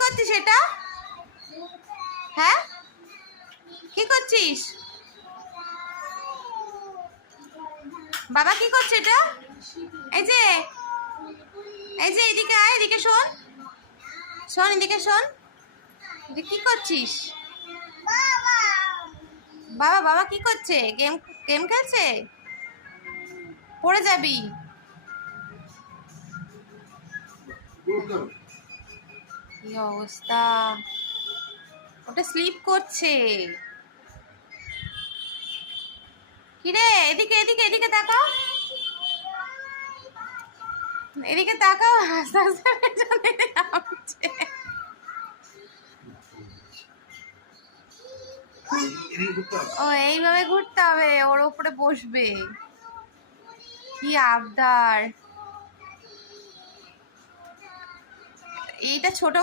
করছিস এটা? হ্যাঁ, কি করছিস? বাবা কি করছে এটা? এই যে এদিকে আয়, এদিকে শোন, এদিকে শোন। কি করছিস? বাবা বাবা কি করছে? গেম গেম খেলছে? পড়ে যাবি। কি অবস্থা, ওটা স্লিপ করছে। কিরে, এদিকে এদিকে এদিকে তাকাও, এদিকে তাকাও। আস্তে আস্তে পেছনে নামছে। ও এইভাবে ঘুরতে হবে, ওর উপরে বসবে। কি আবদার, এইটা ছোট